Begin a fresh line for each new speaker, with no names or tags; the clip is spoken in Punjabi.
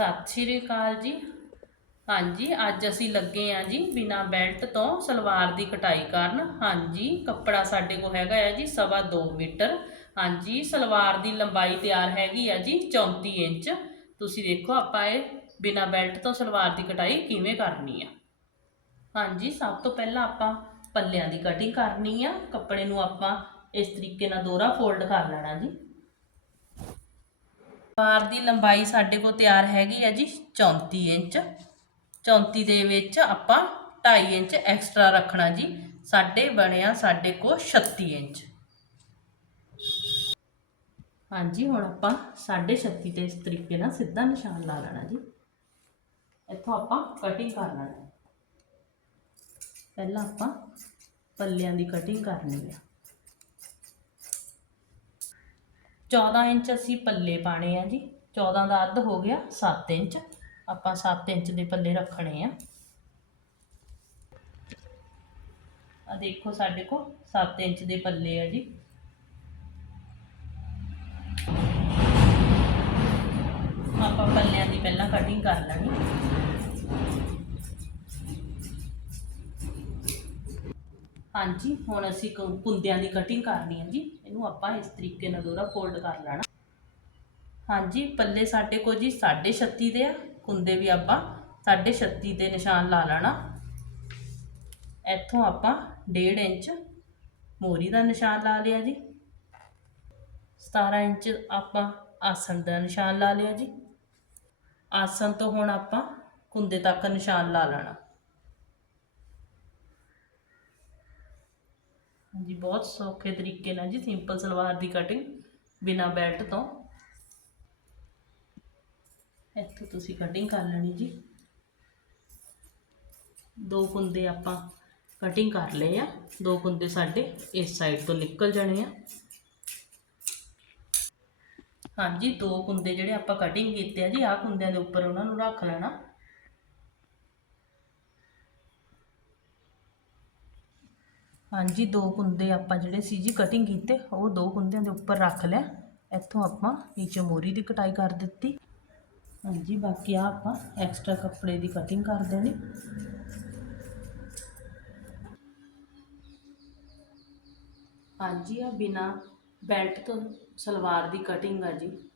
ਸਤਿ ਸ਼੍ਰੀ ਅਕਾਲ ਜੀ। ਹਾਂਜੀ, ਅੱਜ ਅਸੀਂ ਲੱਗੇ ਆ ਜੀ ਬਿਨਾ ਬੈਲਟ ਤੋਂ ਸਲਵਾਰ ਦੀ ਕਟਾਈ ਕਰਨ। ਹਾਂਜੀ, ਕੱਪੜਾ ਸਾਡੇ ਕੋਲ ਹੈਗਾ ਆ ਜੀ ਸਵਾ 2 ਮੀਟਰ। ਹਾਂਜੀ, ਸਲਵਾਰ ਦੀ ਲੰਬਾਈ ਤਿਆਰ ਹੈਗੀ ਆ ਜੀ 34 ਇੰਚ। ਤੁਸੀਂ ਦੇਖੋ ਆਪਾਂ ਇਹ ਬਿਨਾ ਬੈਲਟ ਤੋਂ ਸਲਵਾਰ ਦੀ ਕਟਾਈ ਕਿਵੇਂ ਕਰਨੀ ਆ। ਹਾਂਜੀ, ਸਭ ਤੋਂ ਪਹਿਲਾਂ ਆਪਾਂ ਪੱਲਿਆਂ ਦੀ ਕਟਿੰਗ ਕਰਨੀ ਆ। ਕੱਪੜੇ ਨੂੰ ਆਪਾਂ ਇਸ ਤਰੀਕੇ ਨਾਲ ਦੋਹਰਾ ਫੋਲਡ ਕਰ ਲੈਣਾ ਜੀ। ਸਲਵਾਰ ਦੀ ਲੰਬਾਈ ਸਾਡੇ ਕੋਲ ਤਿਆਰ ਹੈਗੀ ਆ ਜੀ 34 ਇੰਚ। 34 ਦੇ ਵਿੱਚ ਆਪਾਂ 2.5 ਇੰਚ ਐਕਸਟਰਾ ਰੱਖਣਾ ਜੀ। ਸਾਡੇ ਬਣਿਆ ਸਾਡੇ ਕੋਲ 36 ਇੰਚ। ਹਾਂਜੀ, ਹੁਣ ਆਪਾਂ 36 ਤੇ ਇਸ ਤਰੀਕੇ ਨਾਲ ਸਿੱਧਾ ਨਿਸ਼ਾਨ ਲਾ ਲੈਣਾ ਜੀ। ਇੱਥੋਂ ਆਪਾਂ ਕਟਿੰਗ ਕਰ ਲੈਣਾ। ਪਹਿਲਾਂ ਆਪਾਂ ਪੱਲਿਆਂ ਦੀ ਕਟਿੰਗ ਕਰਨੀ ਹੈ 14 ਇੰਚ ਅਸੀਂ ਪੱਲੇ ਪਾਣੇ ਆ ਜੀ। 14 ਦਾ ਅੱਧ ਹੋ ਗਿਆ 7 ਇੰਚ। ਆਪਾਂ 7 ਇੰਚ ਦੇ ਪੱਲੇ ਰੱਖਣੇ ਆ। ਆ ਦੇਖੋ ਸਾਡੇ ਕੋਲ 7 ਇੰਚ ਦੇ ਪੱਲੇ ਆ ਜੀ। ਆਪਾਂ ਪੱਲਿਆਂ ਦੀ ਪਹਿਲਾਂ ਕਟਿੰਗ ਕਰ ਲੈਣੀ। ਹਾਂਜੀ, ਹੁਣ ਅਸੀਂ ਕ ਕੁੰਦਿਆਂ ਦੀ ਕਟਿੰਗ ਕਰਨੀ ਹੈ ਜੀ। ਇਹਨੂੰ ਆਪਾਂ ਇਸ ਤਰੀਕੇ ਨਾਲ ਦੋਹਰਾ ਫੋਲਡ ਕਰ ਲੈਣਾ। ਹਾਂਜੀ, ਪੱਲੇ ਸਾਡੇ ਕੋਲ ਜੀ 36 ਦੇ ਆ। ਕੁੰਦੇ ਵੀ ਆਪਾਂ 36 ਦੇ ਨਿਸ਼ਾਨ ਲਾ ਲੈਣਾ। ਇੱਥੋਂ ਆਪਾਂ 1.5 ਇੰਚ ਮੋਰੀ ਦਾ ਨਿਸ਼ਾਨ ਲਾ ਲਿਆ ਜੀ। 17 ਇੰਚ ਆਪਾਂ ਆਸਣ ਦਾ ਨਿਸ਼ਾਨ ਲਾ ਲਿਆ ਜੀ। ਆਸਣ ਤੋਂ ਹੁਣ ਆਪਾਂ ਕੁੰਦੇ ਤੱਕ ਨਿਸ਼ਾਨ ਲਾ ਲੈਣਾ। ਹਾਂਜੀ, ਬਹੁਤ ਸੌਖੇ ਤਰੀਕੇ ਨਾਲ ਜੀ ਸਿੰਪਲ ਸਲਵਾਰ ਦੀ ਕਟਿੰਗ ਬਿਨਾ ਬੈਲਟ ਤੋਂ। ਇੱਥੋਂ ਤੁਸੀਂ ਕਟਿੰਗ ਕਰ ਲੈਣੀ ਜੀ। ਦੋ ਕੁੰਦੇ ਆਪਾਂ ਕਟਿੰਗ ਕਰ ਲਏ ਆ। ਦੋ ਕੁੰਦੇ ਸਾਡੇ ਇਸ ਸਾਈਡ ਤੋਂ ਨਿਕਲ ਜਾਣੇ ਆ। ਹਾਂਜੀ, ਦੋ ਕੁੰਦੇ ਜਿਹੜੇ ਆਪਾਂ ਕਟਿੰਗ ਕੀਤੇ ਆ ਜੀ, ਆਹ ਕੁੰਦਿਆਂ ਦੇ ਉੱਪਰ ਉਹਨਾਂ ਨੂੰ ਰੱਖ ਲੈਣਾ। ਹਾਂਜੀ, ਦੋ ਕੁੰਦੇ ਆਪਾਂ ਜਿਹੜੇ ਸੀ ਜੀ ਕਟਿੰਗ ਕੀਤੇ, ਉਹ ਦੋ ਕੁੰਦਿਆਂ ਦੇ ਉੱਪਰ ਰੱਖ ਲਿਆ। ਇੱਥੋਂ ਆਪਾਂ ਨੀਚੇ ਮੋਰੀ ਦੀ ਕਟਾਈ ਕਰ ਦਿੱਤੀ। ਹਾਂਜੀ, ਬਾਕੀ ਆ ਆਪਾਂ ਐਕਸਟਰਾ ਕੱਪੜੇ ਦੀ ਕਟਿੰਗ ਕਰ ਦੇਣੀ। ਹਾਂਜੀ ਆ ਬਿਨਾ ਬੈਲਟ ਤੋਂ ਸਲਵਾਰ ਦੀ ਕਟਿੰਗ ਆ ਜੀ।